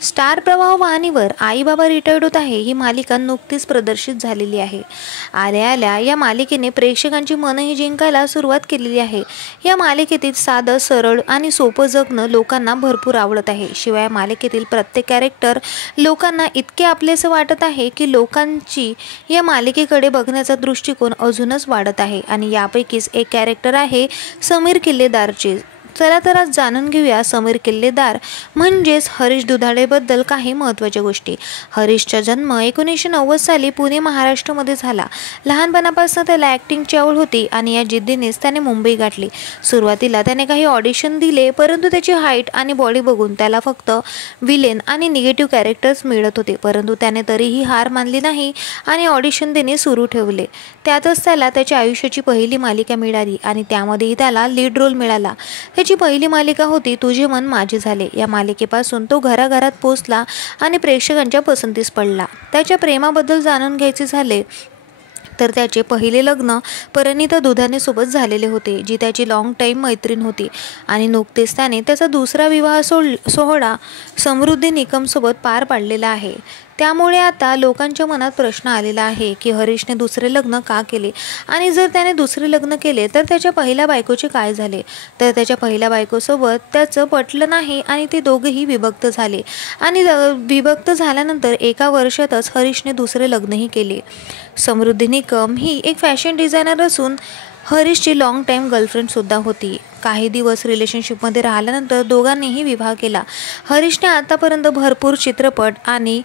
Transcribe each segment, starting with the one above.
Star प्रवाह वाहिनीवर आई बाबा रिटायर्ड होत आहे ही मालिका नुकतीच प्रदर्शित झालेली आहे। आल्या आल्या या मालिकेने प्रेक्षकांची मनही जिंकायला सुरुवात केलेली आहे। या मालिकेतील साधं सरळ आणि सोपं जगणं लोकांना भरपूर आवडत आहे। शिवाय मालिकेतील प्रत्येक कॅरेक्टर लोकांना इतके आपलेसे वाटत आहे की लोकांची या मालिकेकडे बघण्याचा दृष्टिकोन अजूनच वाढत आहे। आणि यापैकीच एक कॅरेक्टर आहे समीर किल्लेदारचे। चला तर आज जाणून घेऊया समीर किल्लेदार म्हणजेच हरीश दुधाडेबद्दल काही महत्त्वाच्या गोष्टी। हरीशचा जन्म 1990 साली पुणे महाराष्ट्रामध्ये झाला। लहानपणापासून त्याला ॲक्टिंगची आवड होती आणि या जिद्दीनेच त्याने मुंबई गाठली। सुरुवातीला त्याने काही ऑडिशन दिले, परंतु त्याची हाईट आणि बॉडी बघून त्याला फक्त विलेन आणि निगेटिव्ह कॅरेक्टर्स मिळत होते। परंतु त्याने तरीही हार मानली नाही आणि ऑडिशन देणे सुरू ठेवले। त्यातच त्याला त्याच्या आयुष्याची पहिली मालिका मिळाली आणि त्यामध्येही त्याला लीड रोल मिळाला। त्याची पहिली मालिका होती तुझे मन माझे झाले। या मालिकेपासून तो घराघरात पोहोचला आणि प्रेक्षकांच्या पसंतीस पडला। त्याच्या प्रेमाबद्दल जाणून घ्यायचे झाले तर त्याचे पहिले लग्न परिणीता दुधाणे सोबत झालेले होते, जी त्याची लॉंग टाईम मैत्रीण होती। आणि नुकतेच त्याने त्याचा दुसरा विवाह सोहळा समृद्धी निकम सोबत पार पाडलेला आहे। त्यामुळे आता लोकांच्या मनात प्रश्न आलेला आहे की हरीशने दुसरे लग्न का केले आणि जर त्याने दुसरे लग्न केले तर त्याच्या पहिल्या बायकोचे काय झाले। तर त्याच्या पहिल्या बायकोसोबत त्याचं पटलं नाही आणि ते दोघेही विभक्त झाले आणि विभक्त झाल्यानंतर एका वर्षातच हरीशने दुसरे लग्नही केले। समृद्धी निकम ही एक फॅशन डिझायनर असून हरीशची लॉंग टाईम गर्लफ्रेंडसुद्धा होती। काही दिवस रिलेशनशिपमध्ये राहिल्यानंतर दोघांनीही विवाह केला। हरीशने आतापर्यंत भरपूर चित्रपट आणि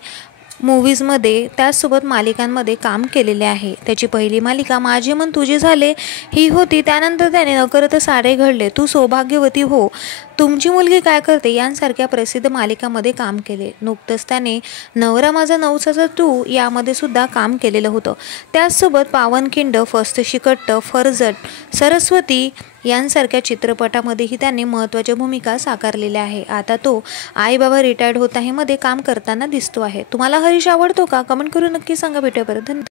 मूव्हीजमध्ये त्याचसोबत मालिकांमध्ये काम केलेले आहे। त्याची पहिली मालिका माझे मन तुझे झाले ही होती। त्यानंतर त्याने नकळत सारे घडले, तू सौभाग्यवती हो, तुमची मुलगी काय करते यांसारख्या प्रसिद्ध मालिकांमध्ये काम केले। नुकतंच त्याने नवरा माझा नवसाचा तू यामध्ये सुद्धा काम केलेलं होतं। त्याचसोबत पावनखिंड, फस्तशी कट्ट, फरजट, सरस्वती यांसारख्या चित्रपटामध्येही त्याने महत्त्वाच्या भूमिका साकारलेल्या आहे। आता तो आई बाबा रिटायर्ड होत आहे मध्ये काम करताना दिसतो आहे। तुम्हाला हरीश आवडतो का? कमेंट करून नक्की सांगा। भेटूया परत। धन्यवाद।